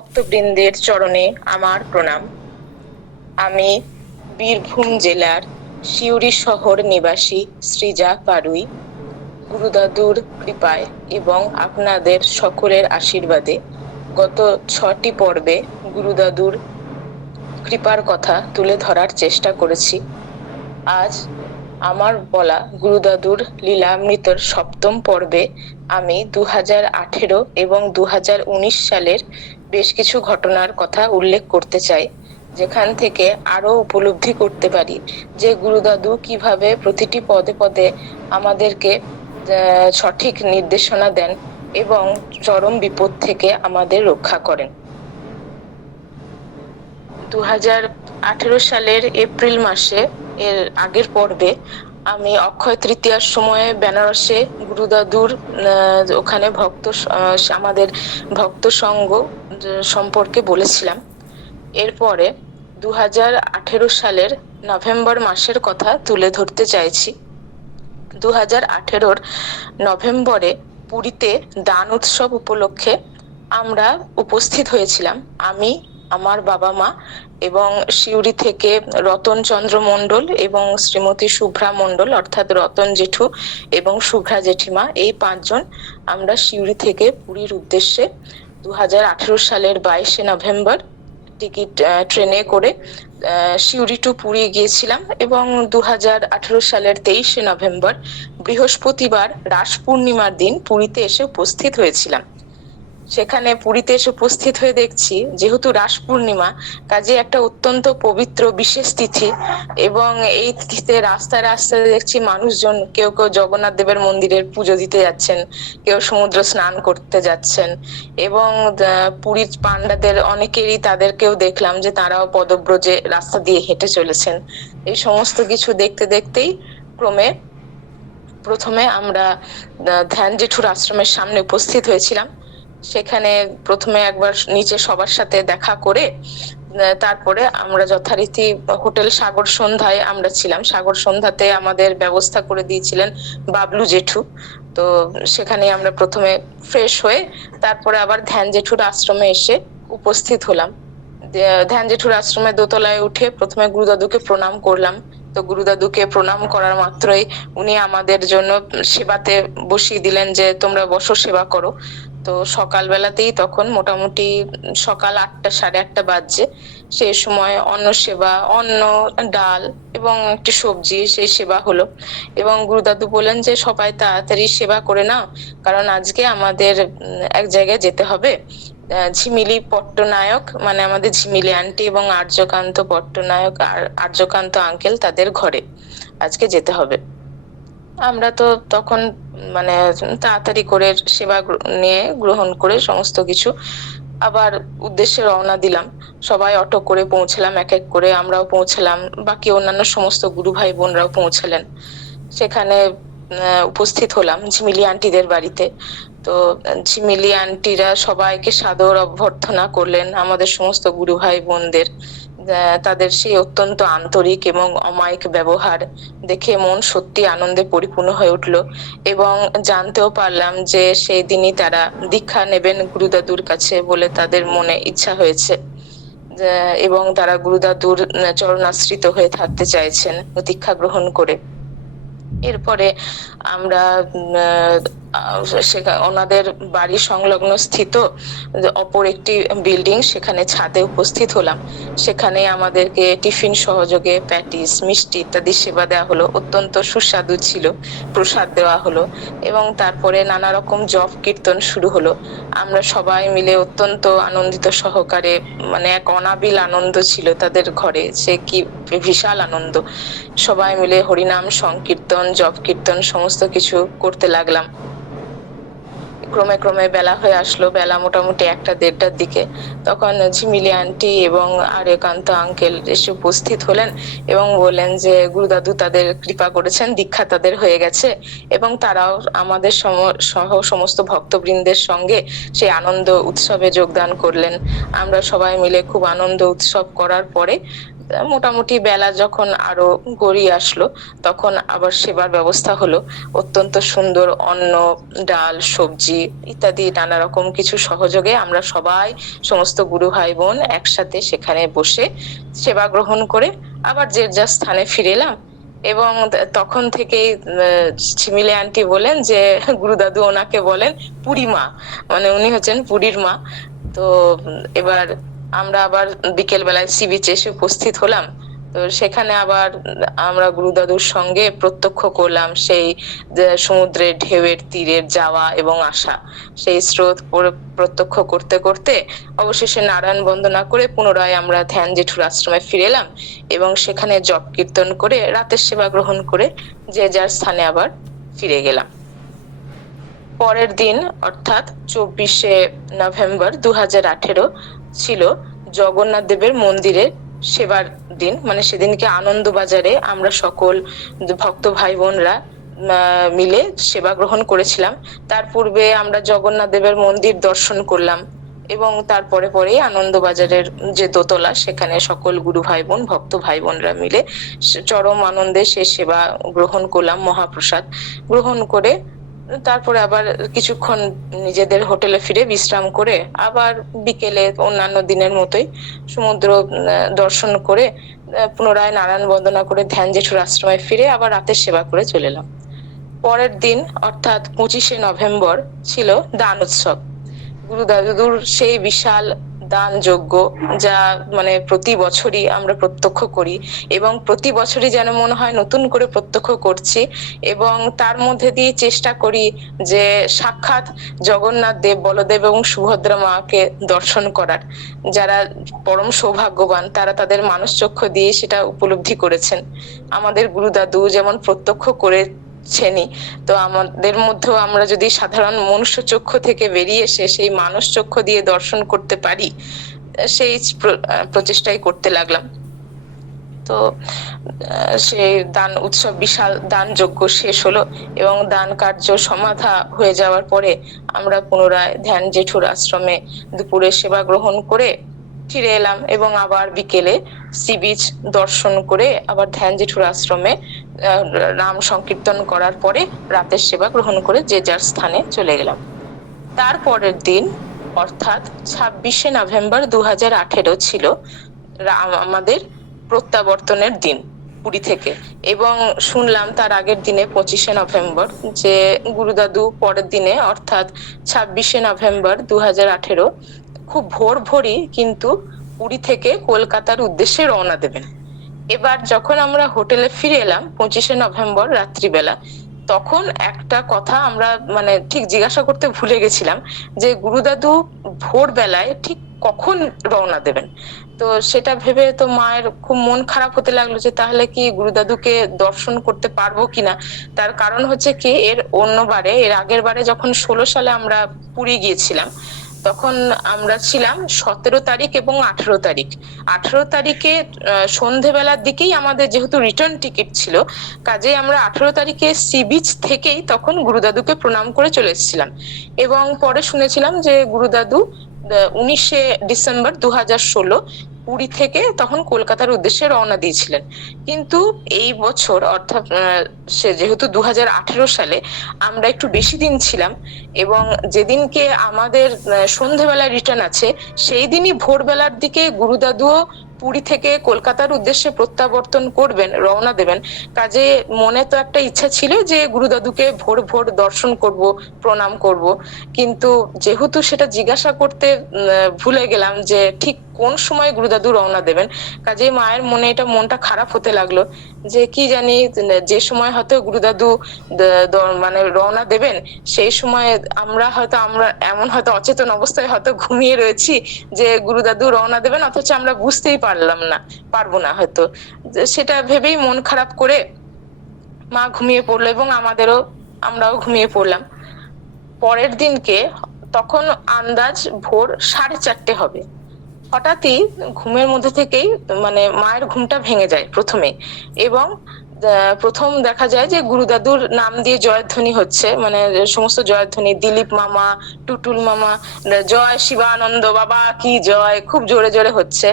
ভক্তবৃন্দের চরণে আমার প্রণাম। আমি বীরভূম জেলার সিউড়ি শহর নিবাসী সৃজা পারুই। গুরুদাদুর কৃপায় এবং আপনাদের সকলের আশীর্বাদে গত 6টি পর্বে গুরুদাদুর কৃপার কথা তুলে ধরার চেষ্টা করেছি। আজ আমার বলা গুরুদাদুর লীলামৃতর 7ম পর্বে আমি 2018 এবং 2019 সালের বেশ কিছু ঘটনার কথা উল্লেখ করতে চাই, যেখান থেকে আরো উপলব্ধি করতে পারি যে গুরুদাদু কিভাবে প্রতিটি পদে পদে আমাদেরকে সঠিক নির্দেশনা দেন এবং চরম বিপদ থেকে আমাদের রক্ষা করেন। 2018 সালের এপ্রিল মাসে এর আগের পর্বে আমি অক্ষয় তৃতীয়ার সময়ে বেনারসে গুরুদাদুর ওখানে আমাদের ভক্ত সঙ্গ সম্পর্কে বলেছিলাম। এরপরে 2018 সালের নভেম্বর মাসের কথা তুলে ধরতে চাইছি। 2018 নভেম্বরে পুরীতে দান উৎসব উপলক্ষে আমরা উপস্থিত হয়েছিলাম। আমি, আমার বাবা মা এবং সিউড়ি থেকে রতন চন্দ্র মণ্ডল এবং শ্রীমতী শুভ্রা মণ্ডল, অর্থাৎ রতন জেঠু এবং শুভ্রা জেঠিমা, এই 5 জন আমরা সিউড়ি থেকে পুরীর উদ্দেশ্যে 2018 সালের 22শে নভেম্বর টিকিট ট্রেনে করে সিউড়ি টু পুরী গিয়েছিলাম এবং 2018 সালের 23শে নভেম্বর বৃহস্পতিবার রাস পূর্ণিমার দিন পুরীতে এসে উপস্থিত হয়েছিলাম। সেখানে পুরীতে এসে উপস্থিত হয়ে দেখছি, যেহেতু রাস পূর্ণিমা, কাজে একটা অত্যন্ত পবিত্র বিশেষ তিথি এবং এই তিথিতে রাস্তায় রাস্তায় দেখছি মানুষজন, কেউ কেউ জগন্নাথ দেবের মন্দিরের পুজো দিতে যাচ্ছেন, কেউ সমুদ্র স্নান করতে যাচ্ছেন এবং পুরীর পান্ডাদের অনেকেরই, তাদেরকেও দেখলাম যে তারাও পদব্রজে রাস্তা দিয়ে হেঁটে চলেছেন। এই সমস্ত কিছু দেখতে দেখতেই ক্রমে প্রথমে আমরা ধ্যান জেঠুর আশ্রমের সামনে উপস্থিত হয়েছিলাম। সেখানে প্রথমে একবার নিচে সবার সাথে দেখা করে তারপরে আমরা যথারীতি হোটেল সাগর সন্ধ্যায় আমরা ছিলাম। সাগর সন্ধ্যাতে আমাদের ব্যবস্থা করে দিয়েছিলেন বাবলু জেঠু। তো সেখানে আমরা প্রথমে ফ্রেশ হয়ে তারপরে আবার ধ্যান জেঠুর আশ্রমে এসে উপস্থিত হলাম। ধ্যান জেঠুর আশ্রমে দোতলায় উঠে প্রথমে গুরুদাদুকে প্রণাম করলাম। তো গুরুদাদুকে প্রণাম করার মাত্রই উনি আমাদের জন্য সেবাতে বসিয়ে দিলেন যে তোমরা বসো, সেবা করো। তো সকালবেলাতেই, তখন মোটামুটি সকাল 8টা, 8:30 বাজছে, সেই সময় অন্ন সেবা, অন্ন, ডাল এবং একটি সবজি, সেই সেবা হলো এবং গুরুদাদু বললেন যে সবাই তাড়াতাড়ি সেবা করে নাও, কারণ আজকে আমাদের এক জায়গায় যেতে হবে। ঝিমিলি পট্টনায়ক, মানে আমাদের ঝিমিলি আন্টি এবং আর্যকান্ত পট্টনায়ক আর আর্যকান্ত আঙ্কেল, তাদের ঘরে আজকে যেতে হবে। আমরা তো তখন মানে তাড়াতাড়ি করে সেবা নিয়ে গ্রহণ করে সমস্ত কিছু আবার উদ্দেশ্যে রওনা দিলাম। সবাই অটো করে পৌঁছলাম, এক এক করে আমরাও পৌঁছলাম, বাকি অন্যান্য সমস্ত গুরু ভাই বোনরাও পৌঁছলেন। সেখানে উপস্থিত হলাম ঝিমিলি আন্টিদের বাড়িতে। তো ঝিমিলি আন্টিরা সবাইকে সাদর অভ্যর্থনা করলেন, আমাদের সমস্ত গুরু ভাই বোনদের। তাদের সেই অত্যন্ত আন্তরিক এবং অমায়িক ব্যবহার দেখে মন সত্যি আনন্দে পরিপূর্ণ হয়ে উঠলো এবং জানতেও পারলাম যে সেই দিনই তারা দীক্ষা নেবেন গুরুদাদুর কাছে বলে তাদের মনে ইচ্ছা হয়েছে এবং তারা গুরুদাদুর চরণাশ্রিত হয়ে থাকতে চাইছেন দীক্ষা গ্রহণ করে। এরপরে আমরা ওনাদের বাড়ি সংলগ্ন স্থিত অপর একটি বিল্ডিং, সেখানে ছাদে উপস্থিত হলাম। সেখানে আমাদেরকে টিফিন সহযোগে প্যাটিস, মিষ্টি ইত্যাদি সেবা দেওয়া হলো। অত্যন্ত সুস্বাদু ছিল। প্রসাদ দেওয়া হলো এবং তারপরে নানা রকম জপ কীর্তন শুরু হলো। আমরা সবাই মিলে অত্যন্ত আনন্দিত সহকারে, মানে এক অনাবিল আনন্দ ছিল তাদের ঘরে, সে কি বিশাল আনন্দ। সবাই মিলে হরিনাম সংকীর্তন, জপ কীর্তন সমস্ত কিছু করতে লাগলাম। ক্রমে ক্রমে বেলা হয়ে আসলো, বেলা মোটামুটি 1টা-1:30টার দিকে। তখন ঝিমিলি আন্টি এবং আর্যকান্ত আঙ্কেল এসে উপস্থিত হলেন এবং বললেন যে গুরুদাদু তাদের কৃপা করেছেন, দীক্ষা তাদের হয়ে গেছে এবং তারাও আমাদের সহ সমস্ত ভক্তবৃন্দের সঙ্গে সেই আনন্দ উৎসবে যোগদান করলেন। আমরা সবাই মিলে খুব আনন্দ উৎসব করার পরে মোটামুটি বেলা যখন আরো গড়িয়ে আসলো, তখন আবার সেবার ব্যবস্থা হলো। অত্যন্ত সুন্দর অন্ন, ডাল, সবজি ইত্যাদি নানা রকম কিছু সহযোগে আমরা সবাই, সমস্ত গুরু ভাই বোন একসাথে সেখানে বসে সেবা গ্রহণ করে আবার যে যার স্থানে ফিরে এলাম। এবং তখন থেকেই ঝিমিলি আন্টি বলেন যে গুরু দাদু ওনাকে বলেন পুরী মা, মানে উনি হচ্ছেন পুরীর মা। তো এবার আমরা আবার বিকেল বেলায় সি বিচে এসে উপস্থিত হলাম। তো সেখানে আবার আমরা গুরু দাদুর সঙ্গে প্রত্যক্ষ করলাম সেই সমুদ্রের ঢেউয়ের তীরের যাওয়া এবং আসা, সেই স্রোত প্রত্যক্ষ করতে করতে অবশেষে নারায়ণ বন্দনা করে পুনরায় আমরা ধ্যান জেঠুর আশ্রমে ফিরে এলাম এবং সেখানে জপ কীর্তন করে রাতের সেবা গ্রহণ করে যে যার স্থানে আবার ফিরে গেলাম। পরের দিন অর্থাৎ 24শে নভেম্বর 2018 ছিল জগন্নাথ দেবের মন্দিরে সেবার দিন। মানে সেদিনকে আনন্দবাজারে আমরা সকল ভক্ত ভাই বোনরা মিলে সেবা গ্রহণ করেছিলাম। তার পূর্বে আমরা জগন্নাথ দেবের মন্দির দর্শন করলাম এবং তারপরে পরে আনন্দবাজারের যে দোতলা, সেখানে সকল গুরু ভাই বোন, ভক্ত ভাই বোনরা মিলে চরম আনন্দে সে সেবা গ্রহণ করলাম, মহাপ্রসাদ গ্রহণ করে তারপরে আবার কিছুক্ষণ নিজেদের হোটেলে ফিরে বিশ্রাম করে আবার বিকেলে অন্যান্য দিনের মতোই সমুদ্র দর্শন করে পুনরায় নারায়ণ বন্দনা করে ধ্যান জেঠুর আশ্রমে ফিরে আবার রাতের সেবা করে চলে এলাম। পরের দিন অর্থাৎ 25শে নভেম্বর ছিল দান উৎসব। গুরু দাদুর সেই বিশাল দান যজ্ঞ, যা মানে প্রতি বছরই আমরা প্রত্যক্ষ করি এবং প্রতি বছরই যেন মনে হয় নতুন করে প্রত্যক্ষ করছি এবং তার মধ্যে দিয়ে চেষ্টা করি যে সাক্ষাৎ জগন্নাথ দেব, বলদেব এবং সুভদ্রা মাকে দর্শন করার। যারা পরম সৌভাগ্যবান তারা তাদের মানসচক্ষু দিয়ে সেটা উপলব্ধি করেছেন। আমাদের গুরু দাদু যেমন প্রত্যক্ষ করে ছেনি, তো আমাদের মধ্যেও আমরা যদি সাধারণ মনুষ্য চক্ষু থেকে বেরিয়ে এসে সেই মানস চক্ষু দিয়ে দর্শন করতে পারি, সেই প্রচেষ্টাই করতে লাগলাম। তো সেই দান উৎসব, বিশাল দান যজ্ঞ শেষ হলো এবং দান কার্য সমাধা হয়ে যাওয়ার পরে আমরা পুনরায় ধ্যান জেঠুর আশ্রমে দুপুরে সেবা গ্রহণ করে ফিরে এলাম এবং আবার বিকেলে সি বিচ দর্শন করে আবার ধ্যান জেঠুর আশ্রমে নাম সংকীর্তন করার পরে রাতের সেবা গ্রহণ করে যে যার স্থানে চলে গেলাম। তারপরের দিন অর্থাৎ 26শে নভেম্বর 2018 ছিল আমাদের প্রত্যাবর্তনের দিন পুরী থেকে। এবং শুনলাম তার আগের দিনে 25শে নভেম্বর যে গুরুদাদু পরের দিনে অর্থাৎ 26শে নভেম্বর 2018 খুব ভোর ভোরই কিন্তু পুরী থেকে কলকাতার উদ্দেশ্যে রওনা দেবেন। এবার যখন আমরা হোটেলে ফিরে এলাম 25শে নভেম্বর রাত্রিবেলা, তখন একটা কথা আমরা মানে ঠিক জিজ্ঞাসা করতে ভুলে গেছিলাম যে গুরুদাদু ভোরবেলায় ঠিক কখন রওনা দেবেন। তো সেটা ভেবে তো মায়ের খুব মন খারাপ হতে লাগলো যে তাহলে কি গুরুদাদুকে দর্শন করতে পারবো কিনা। তার কারণ হচ্ছে কি, এর আগের বারে যখন 16 সালে আমরা পুরী গিয়েছিলাম, তখন আমরা ছিলাম 17 তারিখ এবং 18 তারিখ। 18 তারিখে সন্ধেবেলার দিকেই আমাদের যেহেতু রিটার্ন টিকিট ছিল, কাজেই আমরা 18 তারিখে সি বিচ থেকেই তখন গুরুদাদুকে প্রণাম করে চলে এসেছিলাম। এবং পরে শুনেছিলাম যে গুরুদাদু 19শে ডিসেম্বর 2016 পুরী থেকে তখন কলকাতার উদ্দেশ্যে রওনা দিয়েছিলেন। কিন্তু এই বছর অর্থাৎ সে যেহেতু 2018 সালে আমরা একটু বেশি দিন ছিলাম এবং যেদিনকে আমাদের সন্ধেবেলায় রিটার্ন আছে সেই দিনই ভোরবেলার দিকে গুরুদাদুও পুরী থেকে কলকাতার উদ্দেশ্যে প্রত্যাবর্তন করবেন, রওনা দেবেন। কাজে মনে তো একটা ইচ্ছা ছিল যে গুরুদাদুকে ভোর ভোর দর্শন করব, প্রণাম করব। কিন্তু যেহেতু সেটা জিজ্ঞাসা করতে ভুলে গেলাম যে ঠিক কোন সময় গুরুদাদু রওনা দেবেন, কাজে মায়ের মনটা খারাপ হতে লাগলো যে কি জানি যে সময় হয়তো গুরুদাদু মানে রওনা দেবেন সেই সময় আমরা এমন হয়তো অচেতন অবস্থায় হয়তো ঘুমিয়ে রয়েছি যে গুরুদাদু রওনা দেবেন, অথচ আমরা বুঝতেই পারবো না হয়তো। সেটা ভেবেই মন খারাপ করে মা ঘুমিয়ে পড়লো এবং আমরাও ঘুমিয়ে পড়লাম। পরের দিনকে তখন আন্দাজ ভোর 4:30 হবে। হঠাৎই ঘুমের মধ্যে থেকেই মানে মায়ের ঘুমটা ভেঙে যায় প্রথমে এবং প্রথম দেখা যায় যে গুরুদাদুর নাম দিয়ে জয়ধ্বনি হচ্ছে, মানে সমস্ত জয়ধ্বনি, দিলীপ মামা, টুটুল মামা, জয় শিবানন্দ বাবা কি জয়, খুব জোরে জোরে হচ্ছে।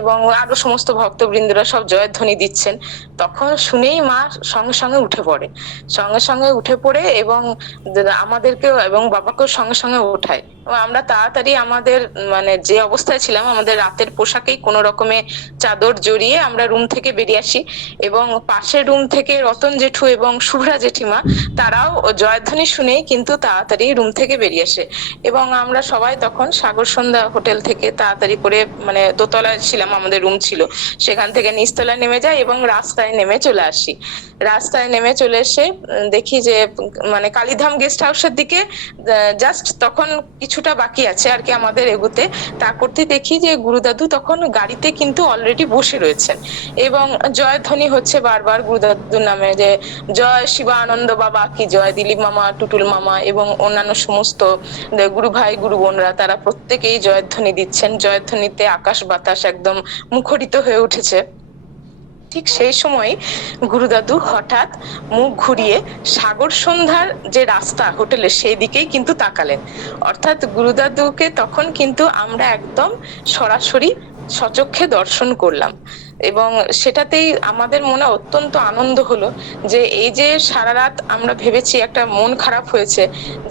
এবং আরো সমস্ত ভক্তবৃন্দরা সব জয়ধ্বনি দিচ্ছেন। তখন শুনেই মা সঙ্গে সঙ্গে উঠে পড়ে, সঙ্গে সঙ্গে উঠে পড়ে এবং আমাদেরকেও এবং বাবাকেও সঙ্গে সঙ্গে ওঠায়। এবং আমরা তাড়াতাড়ি আমাদের মানে যে অবস্থায় ছিলাম, আমাদের রাতের পোশাকেই কোনো রকমে চাদর জড়িয়ে আমরা রুম থেকে বেরিয়ে আসি। এবং পাশের রুম থেকে রতন জেঠু এবং শুভ্রা জেঠিমা তারাও জয়ধ্বনি শুনেই কিন্তু তাড়াতাড়ি রুম থেকে বেরিয়ে আসে। এবং আমরা সবাই তখন সাগর সন্ধ্যা হোটেল থেকে তাড়াতাড়ি করে, মানে দোতলায় ছিলাম, আমাদের রুম ছিল, সেখান থেকে নিচতলায় নেমে যাই এবং রাস্তায় নেমে চলে আসি। রাস্তায় নেমে চলে এসে দেখি যে মানে কালীধাম গেস্ট হাউসের দিকে জাস্ট তখন কিছুটা বাকি আছে আর কি আমাদের এগুতে। তা করতে দেখি যে গুরুদাদু তখন গাড়িতে কিন্তু অলরেডি বসে রয়েছেন এবং জয়ধ্বনি হচ্ছে বারবার গুরুদাদুর নামে, যে জয় শিবানন্দ বাবা কি জয়, দিলীপ মামা, টুটুল মামা এবং অন্যান্য সমস্ত গুরু ভাই গুরু বোনরা তারা প্রত্যেকেই জয়ধ্বনি দিচ্ছেন। জয়ধ্বনিতে আকাশ বাতাস একদম মুখরিত হয়ে উঠেছে। ঠিক সেই সময় গুরুদাদু হঠাৎ মুখ ঘুরিয়ে সাগর সন্ধ্যার যে রাস্তা হোটেলের সেই দিকেই কিন্তু তাকালেন। অর্থাৎ গুরুদাদুকে তখন কিন্তু আমরা একদম সরাসরি সচক্ষে দর্শন করলাম এবং সেটাতেই আমাদের মনে অত্যন্ত আনন্দ হলো যে এই যে সারা রাত আমরা ভেবেছি একটা মন খারাপ হয়েছে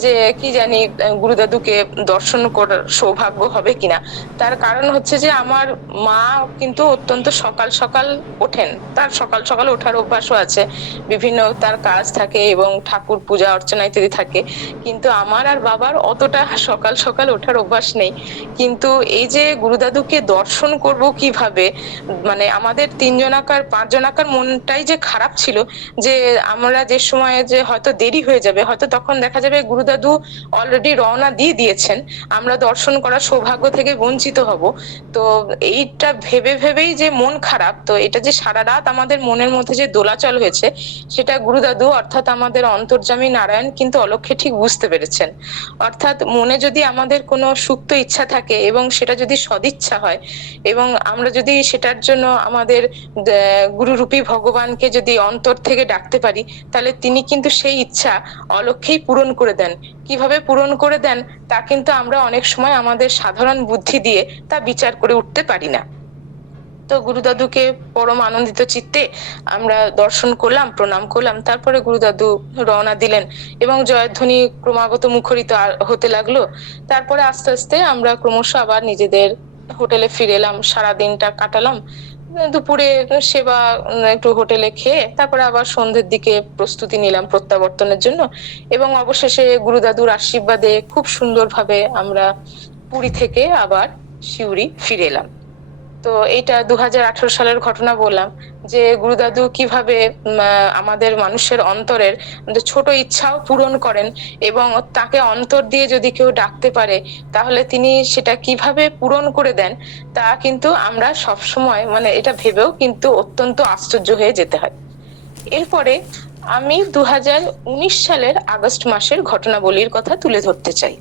যে কি জানি গুরুদাদুকে দর্শন করার সৌভাগ্য হবে কিনা, তার কারণ হচ্ছে যে আমার মা কিন্তু অত্যন্ত সকাল সকাল ওঠেন, তার সকাল সকাল ওঠার অভ্যাসও আছে, বিভিন্ন তার কাজ থাকে এবং ঠাকুর পূজা অর্চনা ইত্যাদি থাকে, কিন্তু আমার আর বাবার অতটা সকাল সকাল ওঠার অভ্যাস নেই। কিন্তু এই যে গুরুদাদুকে দর্শন করব কিভাবে, মানে আমাদের 3 জনাকার 5 জনাকার মনটাই যে খারাপ ছিল যে আমরা যে সময়ে যে হয়তো দেরি হয়ে যাবে, হয়তো তখন দেখা যাবে গুরুদাদু অলরেডি রওনা দিয়ে দিয়েছেন, আমরা দর্শন করার সৌভাগ্য থেকে বঞ্চিত হব। তো এইটা ভেবে ভেবেই যে মন খারাপ, তো এটা যে সারা রাত আমাদের মনের মধ্যে যে দোলাচল হয়েছে সেটা গুরুদাদু অর্থাৎ আমাদের অন্তর্যামী নারায়ণ কিন্তু অলক্ষে ঠিক বুঝতে পেরেছেন। অর্থাৎ মনে যদি আমাদের কোনো সুপ্ত ইচ্ছা থাকে এবং সেটা যদি সদিচ্ছা হয় এবং আমরা যদি সেটার জন্য আমাদের গুরুরূপী ভগবানকে যদি অন্তর থেকে ডাকতে পারি, তাহলে তিনি কিন্তু সেই ইচ্ছা অলক্ষেই পূরণ করে দেন। কিভাবে পূরণ করে দেন তা কিন্তু আমরা অনেক সময় আমাদের সাধারণ বুদ্ধি দিয়ে তা বিচার করে উঠতে পারি না। তো গুরুদাদুকে পরম আনন্দিত চিত্তে আমরা দর্শন করলাম, প্রণাম করলাম, তারপরে গুরুদাদু রওনা দিলেন এবং জয়ধ্বনি ক্রমাগত মুখরিত হতে লাগলো। তারপরে আস্তে আস্তে আমরা ক্রমশ আবার নিজেদের হোটেলে ফিরে এলাম, সারা দিনটা কাটালাম। দুপুরে সেবা একটু হোটেলে খেয়ে তারপরে আবার সন্ধ্যের দিকে প্রস্তুতি নিলাম প্রত্যাবর্তনের জন্য এবং অবশেষে গুরুদাদুর আশীর্বাদে খুব সুন্দরভাবে আমরা পুরী থেকে আবার সিউড়ি ফিরে এলাম। তো এটা 2018 সালের ঘটনা বললাম যে গুরুদাদু কিভাবে আমাদের মানুষের অন্তরের ছোট ইচ্ছাও পূরণ করেন এবং তাকে অন্তর দিয়ে যদি কেউ ডাকতে পারে তাহলে তিনি সেটা কিভাবে পূরণ করে দেন তা কিন্তু আমরা সব সময় মানে এটা ভেবেও কিন্তু অত্যন্ত আশ্চর্য হয়ে যেতে হয়। এরপরে আমি 2019 সালের আগস্ট মাসের ঘটনাবলীর কথা তুলে ধরতে চাই।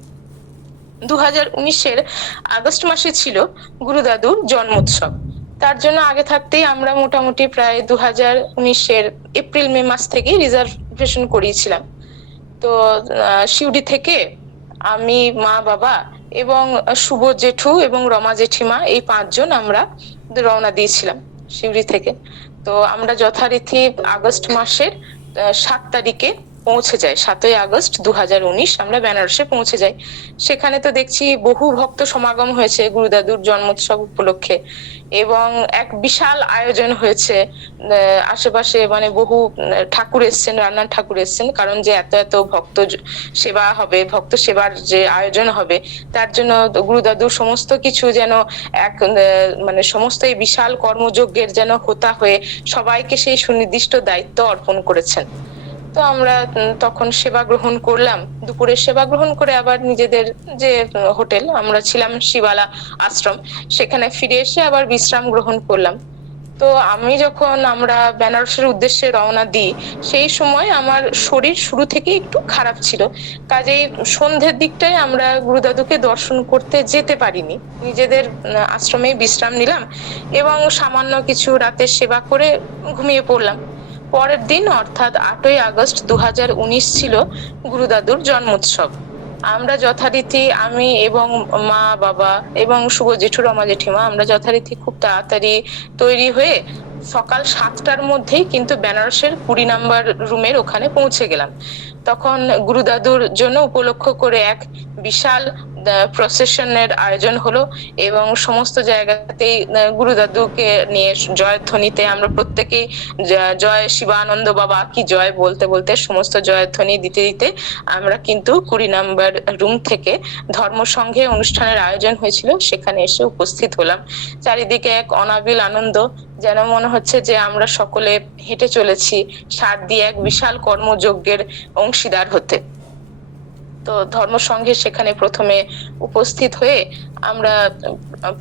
2019-এর আগস্ট মাসে ছিল গুরুদাদুর জন্মোৎসব। তার জন্য আগে থাকতেই আমরা মোটামুটি প্রায় 2019-এর এপ্রিল মে মাস থেকেই রিজার্ভেশন করিয়েছিলাম। তো সিউড়ি থেকে আমি, মা, বাবা এবং শুভ জেঠু এবং রমা জেঠিমা এই 5 জন আমরা রওনা দিয়েছিলাম সিউড়ি থেকে। তো আমরা যথারীতি আগস্ট মাসের 7 তারিখে পৌঁছে যাই, 7ই আগস্ট 2019 আমরা বেনারসে পৌঁছে যাই। সেখানে তো দেখছি বহু ভক্ত সমাগম হয়েছে গুরুদাদুর জন্মোৎসব উপলক্ষে এবং এক বিশাল আয়োজন হয়েছে। আশেপাশে মানে বহু ঠাকুর এসছেন, রান্নার ঠাকুর এসছেন, কারণ যে এত এত ভক্ত সেবা হবে, ভক্ত সেবার যে আয়োজন হবে তার জন্য গুরুদাদুর সমস্ত কিছু যেন এক মানে সমস্ত এই বিশাল কর্মযজ্ঞের যেন হোতা হয়ে সবাইকে সেই সুনির্দিষ্ট দায়িত্ব অর্পণ করেছেন। তো আমরা তখন সেবা গ্রহণ করলাম, দুপুরে সেবা গ্রহণ করে আবার নিজেদের যে হোটেল আমরা ছিলাম শিবালা আশ্রম, সেখানে ফিরে এসে আবার বিশ্রাম গ্রহণ করলাম। তো আমি যখন আমরা বেনারসের উদ্দেশ্যে রওনা দিই সেই সময় আমার শরীর শুরু থেকে একটু খারাপ ছিল, কাজেই সন্ধ্যের দিকটায় আমরা গুরুদাদুকে দর্শন করতে যেতে পারিনি। নিজেদের আশ্রমে বিশ্রাম নিলাম এবং সামান্য কিছু রাতের সেবা করে ঘুমিয়ে পড়লাম। পরের দিন অর্থাৎ 8ই আগস্ট 2019 ছিল গুরুদাদুর জন্মোৎসব। আমরা যথারীতি, আমি এবং মা বাবা এবং শুভ জেঠুরামা জেঠিমা, আমরা যথারীতি খুব তাড়াতাড়ি তৈরি হয়ে সকাল 7টার মধ্যেই কিন্তু বেনারসের 20 নাম্বার রুমের ওখানে পৌঁছে গেলাম। তখন গুরুদাদুর জন্য উপলক্ষ করে এক বিশাল প্রসেশনের আয়োজন হলো এবং সমস্ত জায়গাতেই গুরুদাদুকে নিয়ে জয়ধ্বনিতে আমরা প্রত্যেকেই জয় শিবানন্দ বাবা কি জয় বলতে বলতে সমস্ত জয়ধ্বনি দিতে দিতে আমরা কিন্তু 20 নাম্বার রুম থেকে ধর্মসংঘে অনুষ্ঠানের আয়োজন হয়েছিল সেখানে এসে উপস্থিত হলাম। চারিদিকে এক অনাবিল আনন্দ, যেন মনে হচ্ছে যে আমরা সকলে হেঁটে চলেছি সার দিয়ে এক বিশাল কর্মযজ্ঞের অংশীদার হতে। তো ধর্মসংঘে সেখানে প্রথমে উপস্থিত হয়ে আমরা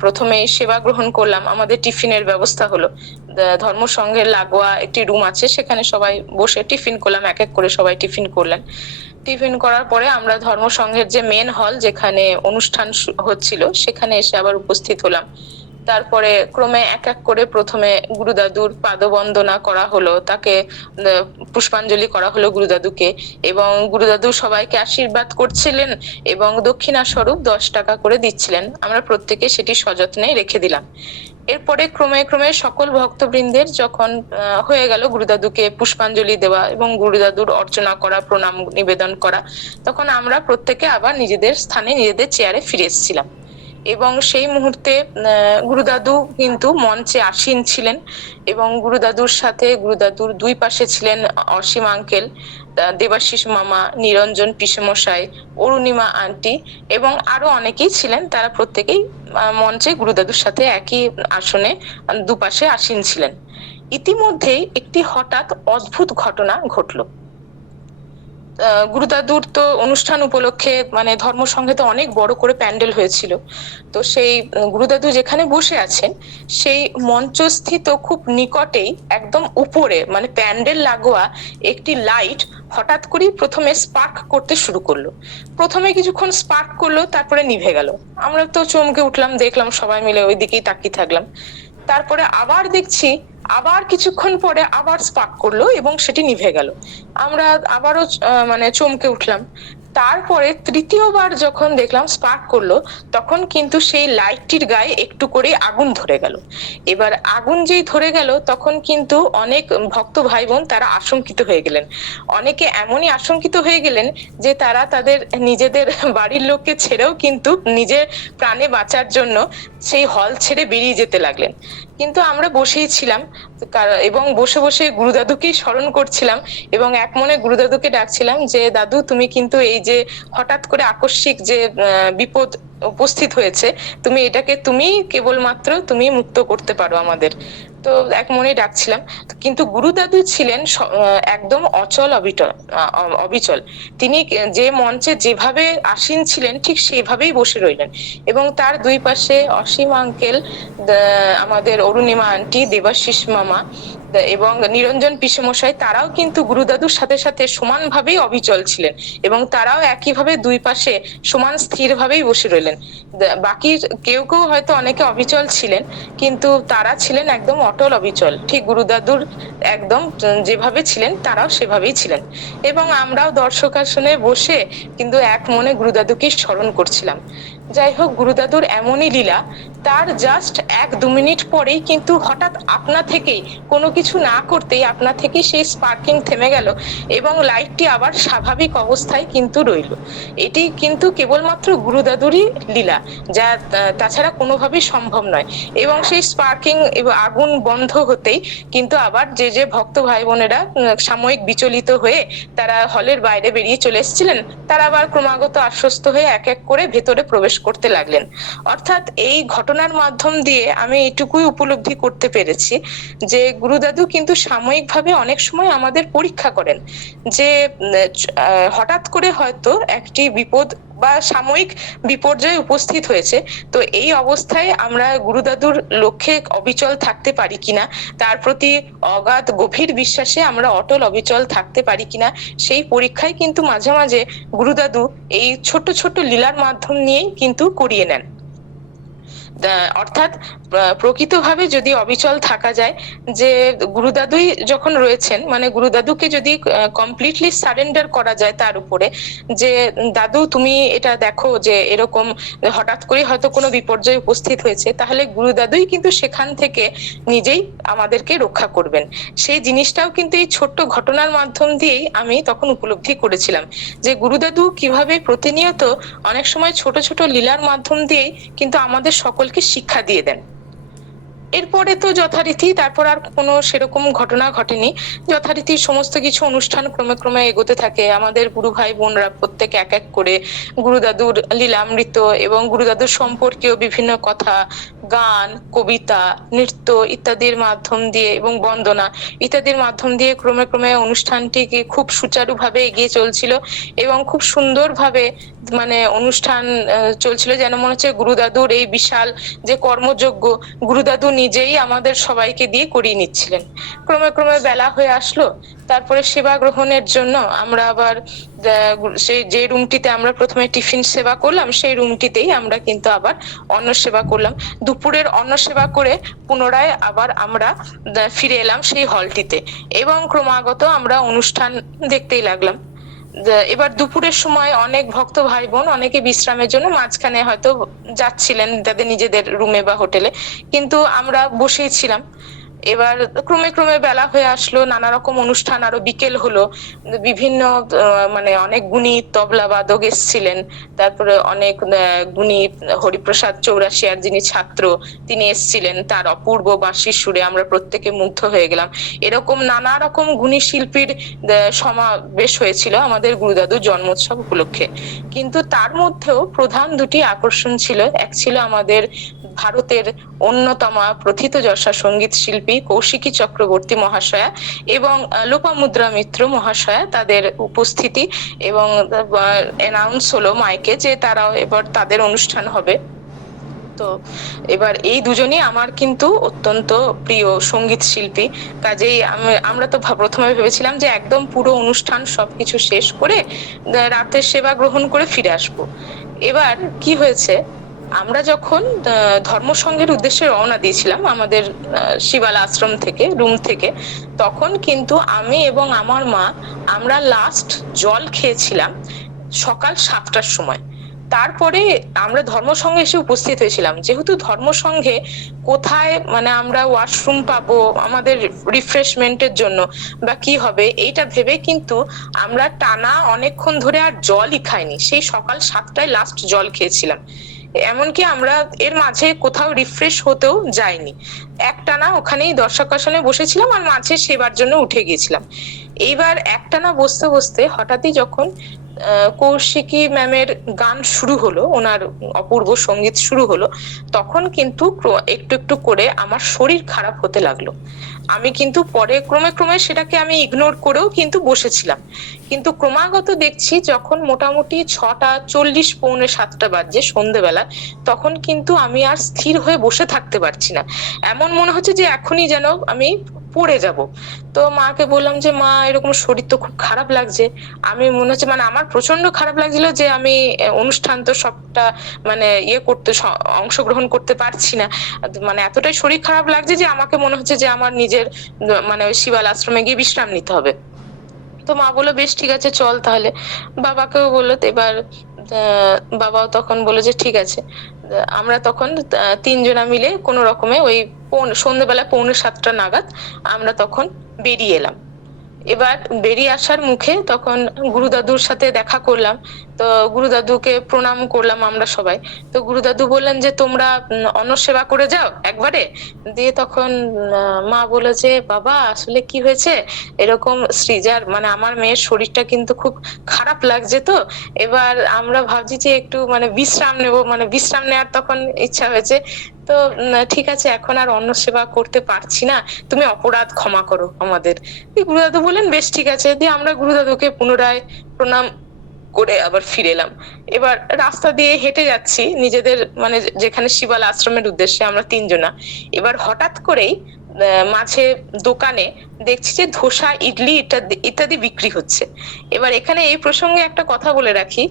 প্রথমে সেবা গ্রহণ করলাম। আমাদের টিফিনের ব্যবস্থা হলো, ধর্মসংঘের লাগোয়া একটি রুম আছে, সেখানে সবাই বসে টিফিন করলাম, এক এক করে সবাই টিফিন করলেন। টিফিন করার পরে আমরা ধর্মসংঘের যে মেন হল যেখানে অনুষ্ঠান হচ্ছিল সেখানে এসে আবার উপস্থিত হলাম। তারপরে ক্রমে এক এক করে প্রথমে গুরুদাদুর পাদবন্দনা করা হলো, তাকে পুষ্পাঞ্জলি করা হলো গুরুদাদুকে, এবং গুরুদাদু সবাইকে আশীর্বাদ করছিলেন এবং দক্ষিণা স্বরূপ 10 টাকা করে দিচ্ছিলেন। আমরা প্রত্যেকে সেটি সযত্নে রেখে দিলাম। এরপরে ক্রমে ক্রমে সকল ভক্তবৃন্দের যখন হয়ে গেল গুরুদাদুকে পুষ্পাঞ্জলি দেওয়া এবং গুরুদাদুর অর্চনা করা, প্রণাম নিবেদন করা, তখন আমরা প্রত্যেকে আবার নিজেদের স্থানে নিজেদের চেয়ারে ফিরে এসেছিলাম। এবং সেই মুহূর্তে গুরুদাদু কিন্তু মঞ্চে আসীন ছিলেন এবং গুরুদাদুর সাথে গুরুদাদুর দুই পাশে ছিলেন অসীম আঙ্কেল, দেবাশিস মামা, নিরঞ্জন পিসেমশাই, অরুণিমা আন্টি এবং আরো অনেকেই ছিলেন। তারা প্রত্যেকেই মঞ্চে গুরুদাদুর সাথে একই আসনে দুপাশে আসীন ছিলেন। ইতিমধ্যেই একটি হঠাৎ অদ্ভুত ঘটনা ঘটলো। গুরুদাদুর তো অনুষ্ঠান উপলক্ষে মানে ধর্মসংঘে তো অনেক বড় করে প্যান্ডেল হয়েছিল, তো সেই গুরুদাদু যেখানে বসে আছেন সেই মঞ্চস্থিত খুব নিকটেই একদম উপরে মানে প্যান্ডেল লাগোয়া একটি লাইট হঠাৎ করেই প্রথমে স্পার্ক করতে শুরু করলো। প্রথমে কিছুক্ষণ স্পার্ক করলো, তারপরে নিভে গেল। আমরা তো চমকে উঠলাম, দেখলাম সবাই মিলে ওই দিকেই তাকিয়ে থাকলাম। তারপরে আবার দেখছি আবার কিছুক্ষণ পরে আবার স্পার্ক করলো এবং সেটি নিভে গেল। আমরা আবারও মানে চমকে উঠলাম। তারপরে তৃতীয়বার যখন দেখলাম স্পার্ক করলো, তখন কিন্তু সেই লাইটটির গায়ে একটু করে আগুন ধরে গেল। এবার আগুন যেই ধরে গেল তখন কিন্তু অনেক ভক্ত ভাই বোন তারা আশঙ্কিত হয়ে গেলেন। অনেকে এমনই আশঙ্কিত হয়ে গেলেন যে তারা তাদের নিজেদের বাড়ির লোককে ছেড়েও কিন্তু নিজের প্রাণে বাঁচার জন্য সেই হল ছেড়ে বেরিয়ে যেতে লাগলেন। কিন্তু আমরা বসেই ছিলাম এবং বসে বসে গুরুদাদুকেই স্মরণ করছিলাম এবং এক মনে গুরুদাদুকে ডাকছিলাম যে দাদু, তুমি কিন্তু এই যে হঠাৎ করে আকস্মিক যে বিপদ উপস্থিত হয়েছে, তুমি এটাকে তুমি কেবলমাত্র তুমি মুক্ত করতে পারো আমাদের। তো এক মনে ডাকছিলাম। কিন্তু গুরুদাদু ছিলেন একদম অচল অবিচল। তিনি যে মঞ্চে যেভাবে আসীন ছিলেন ঠিক সেভাবেই বসে রইলেন এবং তার দুই পাশে অসীম আঙ্কেল, আমাদের অরুণিমা আন্টি, দেবাশিস মামা এবং নিরঞ্জন পিসেমশাই, তারাও কিন্তু গুরুদাদুর সাথে সাথে সমানভাবেই অবিচল ছিলেন এবং তারাও একইভাবে দুই পাশে সমান স্থিরভাবেই বসে রইলেন। বাকি কেউ কেউ হয়তো অনেকে অবিচল ছিলেন, কিন্তু তারা ছিলেন একদম অটল অবিচল, ঠিক গুরুদাদুর একদম যেভাবে ছিলেন তারাও সেভাবেই ছিলেন। এবং আমরাও দর্শক আসনে বসে কিন্তু এক মনে গুরুদাদুকে স্মরণ করছিলাম। যাই হোক, গুরুদাদুর এমনই লীলা, তার জাস্ট 1-2 মিনিট পরেই কিন্তু হঠাৎ আপনা থেকেই কোনো কিছু না করতেই আপনা থেকেই সেই স্পার্কিং থেমে গেল এবং লাইটটি আবার স্বাভাবিক অবস্থায় কিন্তু রইল। এটি কিন্তু কেবলমাত্র গুরুদাদুরই লীলা, যা তাছাড়া কোনোভাবেই সম্ভব নয়। এবং সেই স্পার্কিং এবং আগুন বন্ধ হতেই কিন্তু আবার যে যে ভক্ত ভাই বোনেরা সাময়িক বিচলিত হয়ে তারা হলের বাইরে বেরিয়ে চলে এসেছিলেন, তারা আবার ক্রমাগত আশ্বস্ত হয়ে এক এক করে ভেতরে প্রবেশ করতে লাগলেন। অর্থাৎ এই ঘটনার মাধ্যম দিয়ে আমি এটুকুই উপলব্ধি করতে পেরেছি যে গুরুদাদু কিন্তু সাময়িকভাবে অনেক সময় আমাদের পরীক্ষা করেন, যে হঠাৎ করে হয়তো একটি বিপদ বা সাময়িক বিপর্যয় উপস্থিত হয়েছে, তো এই অবস্থায় আমরা গুরুদাদুর লক্ষ্যে অবিচল থাকতে পারি কিনা, তার প্রতি অগাধ গভীর বিশ্বাসে আমরা অটল অবিচল থাকতে পারি কিনা, সেই পরীক্ষায় কিন্তু মাঝে মাঝে গুরুদাদু এই ছোট ছোট লীলার মাধ্যম নিয়েই কিন্তু করিয়ে নেন। অর্থাৎ প্রকৃতভাবে যদি অবিচল থাকা যায়, যে গুরুদাদুই যখন রয়েছেন, মানে গুরুদাদুকে যদি কমপ্লিটলি সারেন্ডার করা যায় তার উপরে, যে দাদু তুমি এটা দেখো যে এরকম হঠাৎ করে হয়তো কোনো বিপর্যয় উপস্থিত হয়েছে, তাহলে গুরুদাদুই কিন্তু সেখান থেকে নিজেই আমাদেরকে রক্ষা করবেন। সেই জিনিসটাও কিন্তু এই ছোট্ট ঘটনার মাধ্যম দিয়েই আমি তখন উপলব্ধি করেছিলাম, যে গুরুদাদু কিভাবে প্রতিনিয়ত অনেক সময় ছোট ছোট লীলার মাধ্যম দিয়েই কিন্তু আমাদের সকলকে শিক্ষা দিয়ে দেন। এরপরে তো যথারীতি তারপর আর কোনো সেরকম ঘটনা ঘটেনি। যথারীতি সমস্ত কিছু অনুষ্ঠান ক্রমে ক্রমে এগোতে থাকে। আমাদের গুরু ভাই বোনরা প্রত্যেকে এক এক করে গুরুদাদুর লীলামৃত এবং গুরুদাদুর সম্পর্কেও বিভিন্ন কথা, গান, কবিতা, নৃত্য ইত্যাদির মাধ্যম দিয়ে এবং বন্দনা ইত্যাদির মাধ্যম দিয়ে ক্রমে ক্রমে অনুষ্ঠানটিকে খুব সুচারুভাবে এগিয়ে চলছিল এবং খুব সুন্দরভাবে মানে অনুষ্ঠান চলছিল, যেন মনে হচ্ছে গুরুদাদুর এই বিশাল যে কর্মযজ্ঞ গুরুদাদু নিজেই আমাদের সবাইকে দিয়ে করিয়ে নিচ্ছিলেন। ক্রমে ক্রমে বেলা হয়ে আসলো, তারপরে সেবা গ্রহণের জন্য আমরা আবার সেই যে রুমটিতে আমরা প্রথমে টিফিন সেবা করলাম সেই রুমটিতেই আমরা কিন্তু আবার অন্ন সেবা করলাম। দুপুরের অন্ন সেবা করে পুনরায় আবার আমরা ফিরে এলাম সেই হলটিতে এবং ক্রমাগত আমরা অনুষ্ঠান দেখতেই লাগলাম। এবার দুপুরের সময় অনেক ভক্ত ভাই বোন অনেকে বিশ্রামের জন্য মাঝখানে হয়তো যাচ্ছিলেন তাদের নিজেদের রুমে বা হোটেলে, কিন্তু আমরা বসেই ছিলাম। এবার ক্রমে ক্রমে বেলা হয়ে আসলো, নানা রকম অনুষ্ঠান আরো বিকেল হলো, বিভিন্ন মানে অনেক গুণী তবলা বাদক এসছিলেন, তারপরে অনেক গুণী হরিপ্রসাদ চৌরাশিয়ার যিনি ছাত্র তিনি এসছিলেন, তার অপূর্ব বাঁশির সুরে আমরা প্রত্যেকে মুগ্ধ হয়ে গেলাম। এরকম নানা রকম গুণী শিল্পীর সমাবেশ হয়েছিল আমাদের গুরুদাদুর জন্মোৎসব উপলক্ষে। কিন্তু তার মধ্যেও প্রধান দুটি আকর্ষণ ছিল, এক ছিল আমাদের ভারতের অন্যতমা প্রথিতযশা সঙ্গীত শিল্পী কৌশিকী চক্রবর্তী মহাশয়া এবং লোপামুদ্রা মিত্র মহাশয়া, তাদের উপস্থিতি এবং অ্যানাউন্স হলো মাইকে যে তারাও এবার তাদের অনুষ্ঠান হবে। তো এবার এই দুজনই আমার কিন্তু অত্যন্ত প্রিয় সঙ্গীত শিল্পী, কাজেই আমরা তো প্রথমে ভেবেছিলাম যে একদম পুরো অনুষ্ঠান সবকিছু শেষ করে রাতের সেবা গ্রহণ করে ফিরে আসবো। এবার কি হয়েছে, আমরা যখন ধর্মসংঘের উদ্দেশ্যে রওনা দিয়েছিলাম আমাদের শিবালা আশ্রম থেকে রুম থেকে, তখন কিন্তু আমি এবং আমার মা আমরা লাস্ট জল খেয়েছিলাম সকাল 7টার সময়। তারপরে আমরা ধর্মসংঘে এসে উপস্থিত হয়েছিলাম, যেহেতু ধর্মসংঘে কোথায় মানে আমরা ওয়াশরুম পাবো আমাদের রিফ্রেশমেন্টের জন্য বা কি হবে এইটা ভেবে কিন্তু আমরা টানা অনেকক্ষণ ধরে আর জলই খাইনি, সেই সকাল 7টায় লাস্ট জল খেয়েছিলাম। এমনকি আমরা এর মাঝে কোথাও রিফ্রেশ হতেও যাইনি, একটানা ওখানেই দর্শকাসনে বসেছিলাম আর মাঝে সেবার জন্য উঠে গিয়েছিলাম। এইবার একটানা বসতে বসতে হঠাৎই যখন কৌশিকী ম্যামের গান শুরু হলো, ওনার অপূর্ব সঙ্গীত শুরু হলো, তখন কিন্তু একটু একটু করে আমার শরীর খারাপ হতে লাগলো। আমি কিন্তু পরে ক্রমে ক্রমে সেটাকে আমি ইগনোর করেও কিন্তু বসেছিলাম, কিন্তু ক্রমাগত দেখছি যখন মোটামুটি 6:40 পৌনে 7টা বাজে সন্ধ্যেবেলা, তখন কিন্তু আমি আর স্থির হয়ে বসে থাকতে পারছি না, এমন মনে হচ্ছে যে এখনই যেন আমি পড়ে যাব। তো মাকে বললাম যে মা এরকম শরীর তো খুব খারাপ লাগছে, আমি মনে হচ্ছে মানে আমার প্রচন্ড খারাপ লাগছিল যে আমি অনুষ্ঠান তো সবটা মানে করতে অংশগ্রহণ করতে পারছি না, মানে এতটাই শরীর খারাপ লাগছে যে আমাকে মনে হচ্ছে যে আমার নিজের মানে ওই শিবাল আশ্রমে গিয়ে বিশ্রাম নিতে হবে। তো মা বললো বেশ ঠিক আছে চল তাহলে, বাবাকেও বললো। এবার বাবাও তখন বললো যে ঠিক আছে। আমরা তখন তিনজনা মিলে কোনো রকমে ওই সন্ধ্যেবেলা পৌনে 7টা নাগাদ আমরা তখন বেরিয়ে এলাম। এবার বেরিয়ে আসার মুখে তখন গুরুদাদুর সাথে দেখা করলাম, তো গুরুদাদুকে প্রণাম করলাম আমরা সবাই। তো গুরুদাদু বললেন যে তোমরা অন্ন সেবা করে যাও একবারে। দিয়ে তখন মা বলে যে বাবা আসলে কি হয়েছে, এরকম সৃজার মানে আমার মেয়ের শরীরটা কিন্তু খুব খারাপ লাগছে, তো এবার আমরা ভাবছি যে একটু মানে বিশ্রাম নেব, মানে বিশ্রাম নেওয়ার তখন ইচ্ছা হয়েছে। তো ঠিক আছে এখন আর অন্ন সেবা করতে পারছি না, তুমি অপরাধ ক্ষমা করো আমাদের। গুরুদাদু বললেন বেশ ঠিক আছে। দিয়ে আমরা গুরুদাদুকে পুনরায় প্রণাম করে আবার ফিরে এলাম। এবার রাস্তা দিয়ে হেঁটে যাচ্ছি নিজেদের মানে যেখানে শিবালা আশ্রমের উদ্দেশ্যে আমরা তিনজনা। এবার হঠাৎ করেই মাঝে দোকানে দেখছি যে ধোসা, ইডলি ইত্যাদি ইত্যাদি বিক্রি হচ্ছে। এবার এখানে এই প্রসঙ্গে একটা কথা বলে রাখি,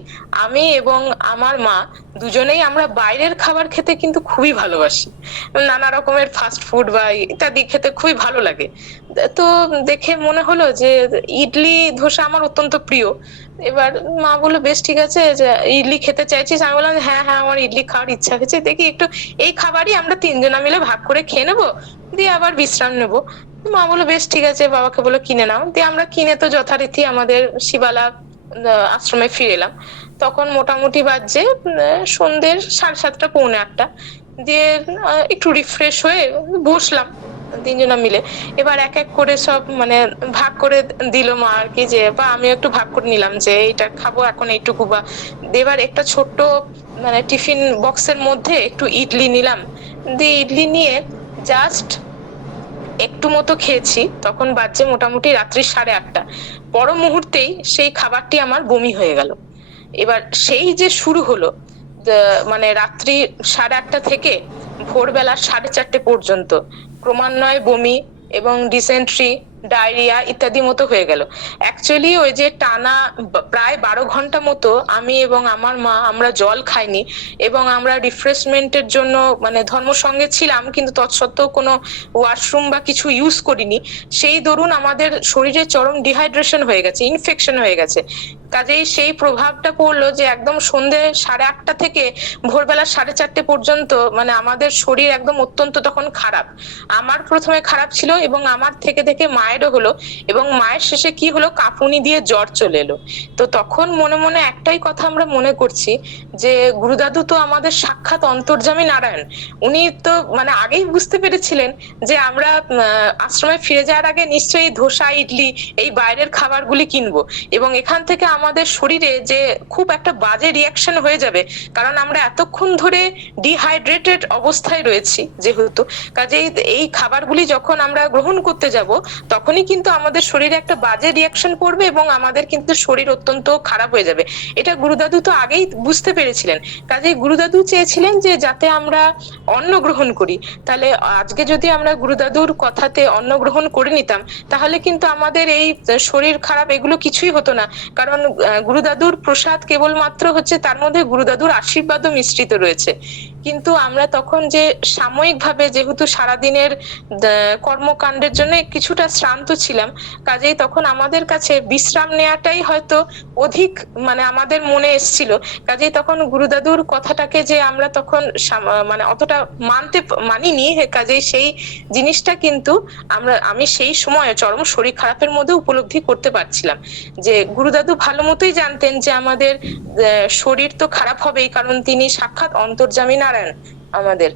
আমি এবং আমার মা দুজনেই আমরা বাইরের খাবার খেতে কিন্তু খুবই ভালোবাসি। নানা রকমের ফাস্ট ফুড বা ইত্যাদি খেতে খুবই ভালো লাগে। তো দেখে মনে হলো যে ইডলি ধোসা আমার অত্যন্ত প্রিয়। এবার মা বললো বেশ ঠিক আছে, যে ইডলি খেতে চাইছিস? আমি বললাম হ্যাঁ হ্যাঁ, আমার ইডলি খাওয়ার ইচ্ছা হয়েছে, দেখি একটু এই খাবারই আমরা তিনজনা মিলে ভাগ করে খেয়ে নেবো, দিয়ে আবার বিশ্রাম নেবো। মা বললো বেশ ঠিক আছে, বাবাকে বলে কিনে নাও। দিয়ে আমরা কিনে তো যথারীতি আমাদের শিবালা আশ্রমে ফিরে এলাম। তখন মোটামুটি বাজছে সন্ধ্যে 7:30 পৌনে 8টা। দিয়ে একটু রিফ্রেশ হয়ে বসলাম তিনজনা মিলে। এবার এক এক করে সব মানে ভাগ করে দিল মা আর কি, যে বা আমিও একটু ভাগ করে নিলাম যে এইটা খাবো এখন এইটুকু, বা এবার একটা ছোট্ট মানে টিফিন বক্সের মধ্যে একটু ইডলি নিলাম। দিয়ে ইডলি নিয়ে জাস্ট একটু মতো খেয়েছি, তখন বাজছে মোটামুটি রাত্রি 8:30। পর মুহূর্তেই সেই খাবারটি আমার বমি হয়ে গেল। এবার সেই যে শুরু হলো মানে রাত্রি 8:30 থেকে ভোরবেলা 4:30 পর্যন্ত ক্রমান্বয়ে বমি এবং ডিসেন্ট্রি, ডায়রিয়া ইত্যাদি মতো হয়ে গেল। অ্যাকচুয়ালি ওই যে টানা প্রায় 12 ঘন্টা মতো আমি এবং আমার মা আমরা জল খাইনি, এবং আমরা রিফ্রেশমেন্টের জন্য মানে ধর্মসঙ্গে ছিলাম, কিন্তু তৎসত্ত্বেও কোনো ওয়াশরুম বা কিছু ইউজ করিনি। সেই দরুন আমাদের শরীরে চরম ডিহাইড্রেশন হয়ে গেছে, ইনফেকশন হয়ে গেছে। কাজেই সেই প্রভাবটা পড়লো যে একদম সন্ধ্যে 8:30 থেকে ভোরবেলা 4:30 পর্যন্ত মানে আমাদের শরীর একদম অত্যন্ত তখন খারাপ। আমার প্রথমে খারাপ ছিল এবং আমার থেকে থেকে মায়েরও হলো, এবং মায়ের শেষে কি হলো, কাঁপুনি দিয়ে জ্বর চলে এলো। তো তখন মনে মনে একটাই কথা আমরা মনে করছি যে গুরুদাদু তো আমাদের সাক্ষাৎ অন্তর্যামী নারায়ণ। উনি তো মানে আগেই বুঝতে পেরেছিলেন যে আমরা আশ্রমে ফিরে যাওয়ার আগে নিশ্চয়ই ধোসা, ইডলি এই বাইরের খাবারগুলি কিনবো, এবং এখান থেকে আমাদের শরীরে যে খুব একটা বাজে রিয়াকশন হয়ে যাবে, কারণ আমরা এতক্ষণ ধরে ডিহাইড্রেটেড অবস্থায় রয়েছি যেহেতু। কাজেই এই খাবারগুলি যখন আমরা গ্রহণ করতে যাব, তখনই কিন্তু আমাদের শরীরে একটা বাজে রিয়াকশন পড়বে এবং আমাদের কিন্তু শরীর অত্যন্ত খারাপ হয়ে যাবে। এটা গুরুদাদু তো আগেই বুঝতে পেরেছিলেন। কাজেই গুরুদাদু চেয়েছিলেন যে যাতে আমরা অন্ন গ্রহণ করি। তাহলে আজকে যদি আমরা গুরুদাদুর কথাতে অন্ন গ্রহণ করে নিতাম, তাহলে কিন্তু আমাদের এই শরীর খারাপ এগুলো কিছুই হতো না। কারণ গুরুদাদুর প্রসাদ কেবলমাত্র হচ্ছে, তার মধ্যে গুরুদাদুর আশীর্বাদও মিশ্রিত রয়েছে। কিন্তু আমরা তখন যে সাময়িকভাবে যেহেতু সারাদিনের কর্মকাণ্ডের জন্য কিছুটা শ্রান্ত ছিলাম, কাজেই তখন আমাদের কাছে বিশ্রাম নেওয়াটাই হয়তো অধিক মানে আমাদের মনে এসছিল। কাজেই তখন গুরুদাদুর কথাটাকে যে আমরা তখন মানে অতটা মানিনি, কাজেই সেই জিনিসটা কিন্তু আমি সেই সময় চরম শরীর খারাপের মধ্যে উপলব্ধি করতে পারছিলাম যে গুরুদাদু ভালো মতোই জানতেন যে আমাদের শরীর তো খারাপ হবেই, কারণ তিনি সাক্ষাৎ অন্তর্যামী নারায়ণ আমাদের।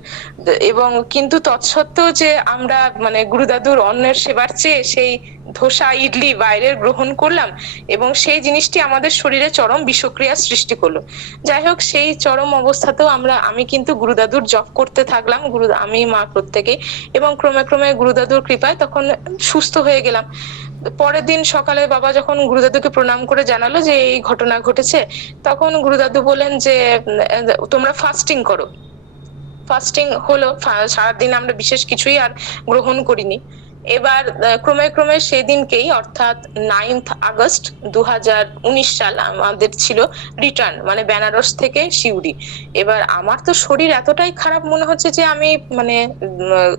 এবং কিন্তু তৎসত্ত্বেও যে আমরা মানে গুরুদাদুর অন্নের সেবার চেয়ে সেই ধোসা, ইডলি বাইরের গ্রহণ করলাম, এবং সেই জিনিসটি আমাদের শরীরে চরম বিষক্রিয়া সৃষ্টি করলো। যাই হোক, সেই চরম অবস্থাতেও আমি কিন্তু গুরুদাদুর জপ করতে থাকলাম, আমি মা প্রত্যেকে, এবং ক্রমে ক্রমে গুরুদাদুর কৃপায় তখন সুস্থ হয়ে গেলাম। পরের দিন সকালে বাবা যখন গুরুদাদুকে প্রণাম করে জানালো যে এই ঘটনা ঘটেছে, তখন গুরুদাদু বলেন যে তোমরা ফাস্টিং করো। ফাস্টিং হলো, সারাদিন আমরা বিশেষ কিছুই আর গ্রহণ করিনি। এবার ক্রমে ক্রমে সেদিনকেই অর্থাৎ 9 আগস্ট 2019 সাল আমাদের ছিল রিটার্ন, মানে বেনারস থেকে সিউড়ি। এবার আমার তো শরীর এতটাই খারাপ মনে হচ্ছে যে আমি মানে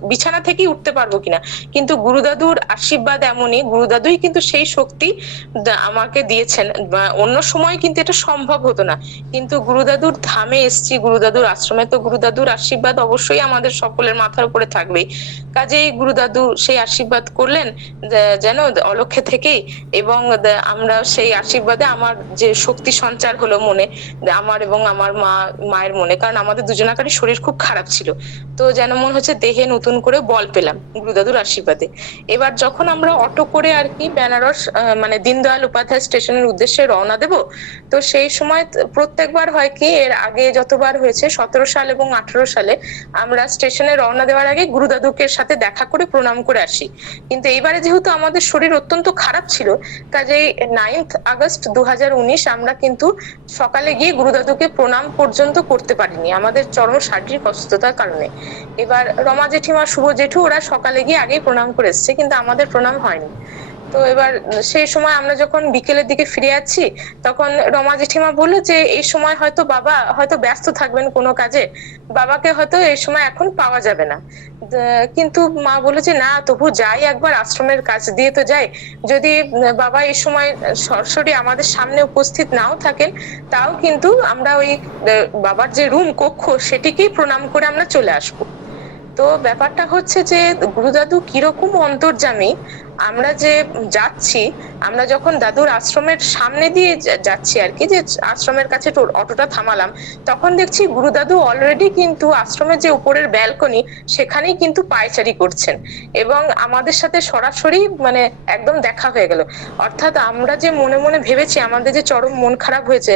বিছানা থেকেই উঠতে পারবো কিনা, কিন্তু গুরুদাদুর আশীর্বাদ এমনই, গুরুদাদুই কিন্তু সেই শক্তি আমাকে দিয়েছেন। অন্য সময় কিন্তু এটা সম্ভব হতো না, কিন্তু গুরুদাদুর ধামে এসছি, গুরুদাদুর আশ্রমে, তো গুরুদাদুর আশীর্বাদ অবশ্যই আমাদের সকলের মাথার উপরে থাকবেই। কাজেই গুরুদাদু সেই আশীর্বাদ করলেন যেন অলক্ষ্যে থেকেই, এবং আমরা সেই আশীর্বাদে আমার যে শক্তি সঞ্চার হলো মনে, আমার এবং আমার মায়ের মনে, কারণ আমাদের দুজনাকারই শরীর খুব খারাপ ছিল, তো যেন মনে হচ্ছে দেহে নতুন করে বল পেলাম গুরুদাদুর আশীর্বাদে। এবার যখন আমরা অটো করে আর কি বেনারস মানে দীনদয়াল উপাধ্যায় স্টেশনের উদ্দেশ্যে রওনা দেব, তো সেই সময় প্রত্যেকবার হয় কি, এর আগে যতবার হয়েছে 17 সাল এবং 18 সালে আমরা স্টেশনে রওনা দেওয়ার আগে গুরুদাদুকে সাথে দেখা করে প্রণাম করে আসি। আসি। কিন্তু এইবারে যেহেতু আমাদের শরীর অত্যন্ত খারাপ ছিল, কাজেই 9th আগস্ট 2019 আমরা কিন্তু সকালে গিয়ে গুরুদাদুকে প্রণাম পর্যন্ত করতে পারিনি, আমাদের চরম শারীরিক অসুস্থতার কারণে। এবার রমা জেঠিমা, শুভ জেঠু ওরা সকালে গিয়ে আগেই প্রণাম করে এসছে, কিন্তু আমাদের প্রণাম হয়নি। তো এবার সেই সময় আমরা যখন বিকেলের দিকে ফিরে যাচ্ছি, তখন রমা জেঠিমা বললো যে এই সময় হয়তো বাবা হয়তো ব্যস্ত থাকবেন কোনো কাজে, বাবাকে হয়তো এই সময় এখন পাওয়া যাবে না। কিন্তু মা বললো যে না, তবু যাই একবার, আশ্রমের কাজ দিয়ে তো যাই, যদি বাবা এই সময় সরাসরি আমাদের সামনে উপস্থিত নাও থাকেন, তাও কিন্তু আমরা ওই বাবার যে রুম, কক্ষ, সেটিকেই প্রণাম করে আমরা চলে আসবো। তো ব্যাপারটা হচ্ছে যে গুরুদাদু কিরকম অন্তর্যামী, আমরা যে যাচ্ছি, আমরা যখন দাদুর আশ্রমের সামনে দিয়ে যাচ্ছি আর কি, যে আশ্রমের কাছে অটোটা থামালাম, তখন দেখছি গুরুদাদু অলরেডি কিন্তু আশ্রমের যে উপরের ব্যালকনি, সেখানেই কিন্তু পায়চারি করছেন, এবং আমাদের সাথে সরাসরি মানে একদম দেখা হয়ে গেল। অর্থাৎ আমরা যে মনে মনে ভেবেছি, আমাদের যে চরম মন খারাপ হয়েছে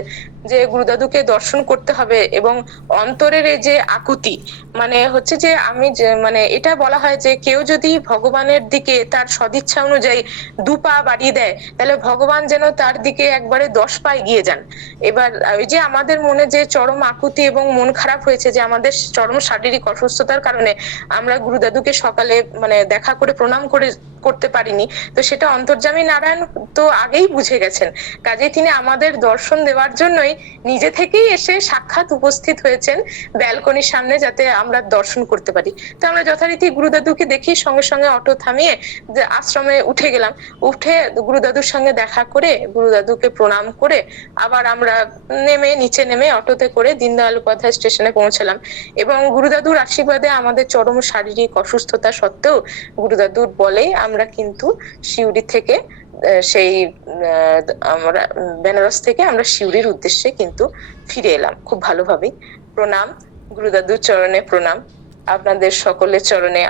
যে গুরুদাদুকে দর্শন করতে হবে, এবং অন্তরের এই যে আকুতি, মানে হচ্ছে যে আমি মানে এটা বলা হয় যে কেউ যদি ভগবানের দিকে তার সদিচ্ছা অনুযায়ী 2 পা বাড়িয়ে দেয়, তাহলে ভগবান যেন তার দিকে একবারে 10 পা এগিয়ে যান। এবার ওই যে আমাদের মনে যে চরম আকুতি এবং মন খারাপ হয়েছে যে আমাদের চরম শারীরিক অসুস্থতার কারণে আমরা গুরুদাদুকে সকালে মানে দেখা করে প্রণাম করতে পারিনি, তো সেটা অন্তর্যামী নারায়ণ তো আগেই বুঝে গেছেন। কাজে তিনি আমাদের দর্শন দেওয়ার জন্যই নিজে থেকেই এসে সাক্ষাৎ উপস্থিত হয়েছেন ব্যালকনির সামনে, যাতে আমরা দর্শন করতে পারি। তো আমরা যথারীতি গুরুদাদুকে দেখি সঙ্গে সঙ্গে অটো থামিয়ে যে আশ্রমে উঠে গেলাম। উঠে গুরুদাদুর সঙ্গে দেখা করে, গুরুদাদুকে প্রণাম করে আবার আমরা নিচে নেমে অটোতে করে দীনদয়াল উপাধ্যায় স্টেশনে পৌঁছালাম। এবং গুরুদাদুর আশীর্বাদে আমাদের চরম শারীরিক অসুস্থতা সত্ত্বেও গুরুদাদুর বলে আমরা কিন্তু সিউড়ি থেকে সেই আমরা বেনারস থেকে আমরা সিউড়ির উদ্দেশ্যে কিন্তু ফিরে এলাম খুব ভালোভাবেই। প্রণাম, গুরুদাদুর চরণে প্রণাম, আপনাদের সকলের চরণে